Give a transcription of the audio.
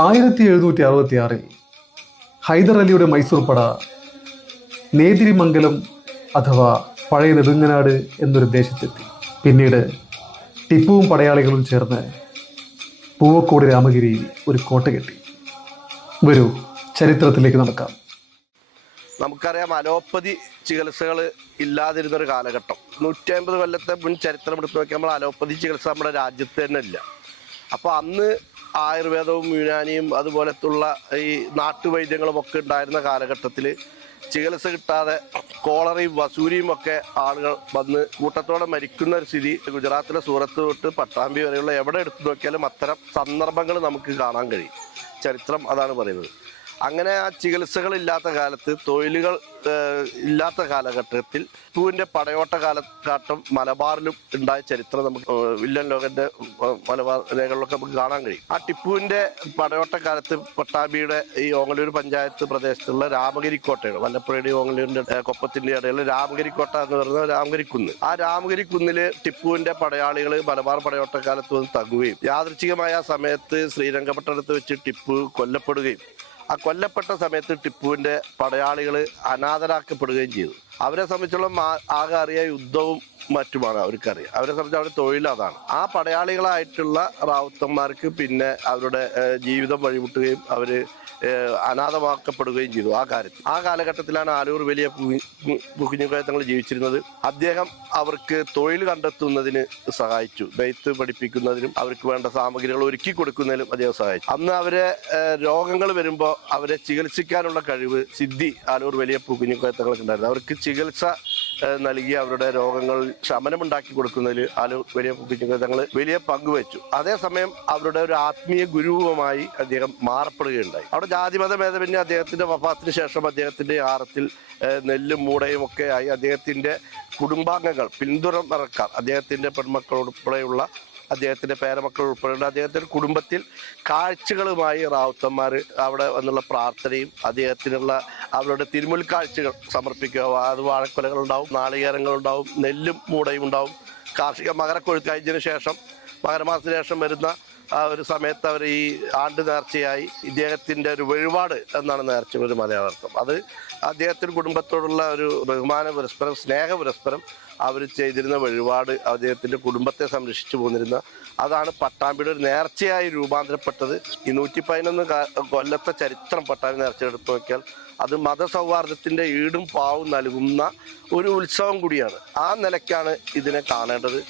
1766 ഹൈദർ അലിയുടെ മൈസൂർ പട നേതിരിമംഗലം അഥവാ പഴയ നെടുങ്ങനാട് എന്നൊരു ദേശത്തെത്തി. പിന്നീട് ടിപ്പുവും പടയാളികളും ചേർന്ന് പൂവക്കോട് രാമഗിരിയിൽ ഒരു കോട്ട കെട്ടി. വരൂ, ചരിത്രത്തിലേക്ക് നടക്കാം. നമുക്കറിയാം, അലോപ്പതി ചികിത്സകൾ ഇല്ലാതിരുന്നൊരു കാലഘട്ടം. 150 കൊല്ലത്തെ മുൻ ചരിത്രം എടുത്തു നോക്കിയാൽ നമ്മൾ അലോപ്പതി ചികിത്സ നമ്മുടെ രാജ്യത്ത് തന്നെ ഇല്ല. അപ്പോൾ അന്ന് ആയുർവേദവും യുനാനിയും അതുപോലത്തുള്ള ഈ നാട്ടുവൈദ്യങ്ങളും ഒക്കെ ഉണ്ടായിരുന്ന കാലഘട്ടത്തിൽ ചികിത്സ കിട്ടാതെ കോളറയും വസൂരിയും ഒക്കെ ആളുകൾ വന്ന് കൂട്ടത്തോടെ മരിക്കുന്ന ഒരു സ്ഥിതി ഗുജറാത്തിലെ സൂറത്ത് തൊട്ട് പട്ടാമ്പി വരെയുള്ള എവിടെ എടുത്തു നോക്കിയാലും അത്തരം സന്ദർഭങ്ങൾ നമുക്ക് കാണാൻ കഴിയും. ചരിത്രം അതാണ് പറയുന്നത്. അങ്ങനെ ആ ചികിത്സകൾ ഇല്ലാത്ത കാലത്ത്, തൊഴിലുകൾ ഇല്ലാത്ത കാലഘട്ടത്തിൽ ടിപ്പുവിൻ്റെ പടയോട്ട കാലഘട്ടം മലബാറിലും ഉണ്ടായ ചരിത്രം നമുക്ക് വില്ലൻ ലോകന്റെ മലബാർ രേഖകളിലൊക്കെ നമുക്ക് കാണാൻ കഴിയും. ആ ടിപ്പുവിൻ്റെ പടയോട്ട കാലത്ത് പട്ടാമ്പിയുടെ ഈ ഓങ്ങല്ലൂർ പഞ്ചായത്ത് പ്രദേശത്തുള്ള രാമഗിരിക്കോട്ടയാണ്, വല്ലപ്പുഴയുടെ ഓങ്ങല്ലൂരിന്റെ കൊപ്പത്തിന്റെ ഇടയിൽ രാമഗിരിക്കോട്ട എന്ന് പറയുന്ന രാമഗിരിക്കുന്ന്. ആ രാമഗിരിക്കുന്നില് ടിപ്പുവിന്റെ പടയാളികൾ മലബാർ പടയോട്ട കാലത്ത് വന്ന് തങ്ങുകയും യാദൃച്ഛികമായ ആ സമയത്ത് ശ്രീരംഗപട്ടണത്ത് വെച്ച് ടിപ്പു കൊല്ലപ്പെടുകയും ആ കൊല്ലപ്പെട്ട സമയത്ത് ടിപ്പുവിൻ്റെ പടയാളികൾ അനാഥരാക്കപ്പെടുകയും ചെയ്തു. അവരെ സംബന്ധിച്ചോളം ആകെ അറിയാൻ യുദ്ധവും മറ്റുമാണ് അവർക്കറിയാം. അവരെ സംബന്ധിച്ച് അവരുടെ തൊഴിൽ അതാണ്. ആ പടയാളികളായിട്ടുള്ള റാവുത്തന്മാർക്ക് പിന്നെ അവരുടെ ജീവിതം വഴിമുട്ടുകയും അവർ അനാഥമാക്കപ്പെടുകയും ചെയ്തു. ആ കാലഘട്ടത്തിലാണ് ആലൂർ വലിയ കുഞ്ഞുകയത്തങ്ങൾ ജീവിച്ചിരുന്നത്. അദ്ദേഹം അവർക്ക് തൊഴിൽ കണ്ടെത്തുന്നതിന് സഹായിച്ചു. നെയ്ത്ത് പഠിപ്പിക്കുന്നതിനും അവർക്ക് വേണ്ട സാമഗ്രികൾ ഒരുക്കി കൊടുക്കുന്നതിനും അദ്ദേഹം സഹായിച്ചു. അന്ന് അവരെ രോഗങ്ങൾ വരുമ്പോൾ അവരെ ചികിത്സിക്കാനുള്ള കഴിവ് സിദ്ധി ആലൂർ വലിയ കുഞ്ഞുകയത്തങ്ങൾക്ക് ഉണ്ടായിരുന്നു. അവർക്ക് ചികിത്സ നൽകി അവരുടെ രോഗങ്ങൾ ശമനമുണ്ടാക്കി കൊടുക്കുന്നതിൽ ആലൂർ വലിയ കുഞ്ഞുകയത്തങ്ങൾ വലിയ പങ്കുവച്ചു. അതേസമയം അവരുടെ ഒരു ആത്മീയ ഗുരുവുമായി അദ്ദേഹം മാറപ്പെടുകയുണ്ടായി. അവിടെ ജാതിമത ഭേദമന്യേ അദ്ദേഹത്തിന്റെ വഫാത്തിന് ശേഷം അദ്ദേഹത്തിന്റെ ആറത്തിൽ നെല്ലും മൂടയും ഒക്കെ ആയി അദ്ദേഹത്തിന്റെ കുടുംബാംഗങ്ങൾ, പിന്തുണക്കാർ, അദ്ദേഹത്തിന്റെ പെൺമക്കൾ ഉൾപ്പെടെയുള്ള അദ്ദേഹത്തിന്റെ പേരമക്കൾ ഉൾപ്പെടെയുള്ള അദ്ദേഹത്തിന്റെ കുടുംബത്തിൽ കാഴ്ചകളുമായി റാവുത്തന്മാർ അവിടെ വന്നുള്ള പ്രാർത്ഥനയും അദ്ദേഹത്തിനുള്ള അവരുടെ തിരുമുൽ കാഴ്ചകൾ സമർപ്പിക്കുക. അത് വാഴക്കൊലകൾ ഉണ്ടാവും, നാളികേരങ്ങൾ ഉണ്ടാവും, നെല്ലും മൂടയും ഉണ്ടാവും. കാർഷിക മകരക്കൊഴുത്ത് കഴിഞ്ഞതിന് ശേഷം, മകരമാസത്തിന് ശേഷം വരുന്ന ആ ഒരു സമയത്ത് അവർ ഈ ആണ്ട് നേർച്ചയായി ഇദ്ദേഹത്തിൻ്റെ ഒരു വഴിപാട് എന്നാണ് നേർച്ച ഒരു മലയാളാർത്ഥം. അത് അദ്ദേഹത്തിൻ്റെ കുടുംബത്തോടുള്ള ഒരു ബഹുമാന പരസ്പരം, സ്നേഹ പരസ്പരം അവർ ചെയ്തിരുന്ന വഴിപാട്, അദ്ദേഹത്തിൻ്റെ കുടുംബത്തെ സംരക്ഷിച്ചു പോന്നിരുന്ന അതാണ് പട്ടാമ്പിയുടെ ഒരു നേർച്ചയായി രൂപാന്തരപ്പെട്ടത്. ഈ 111 കൊല്ലത്തെ ചരിത്രം പട്ടാമ്പി നേർച്ച എടുത്തു നോക്കിയാൽ അത് മതസൗഹാർദ്ദത്തിൻ്റെ ഈടും പാവും നൽകുന്ന ഒരു ഉത്സവം കൂടിയാണ്. ആ നിലയ്ക്കാണ് ഇതിനെ കാണേണ്ടത്.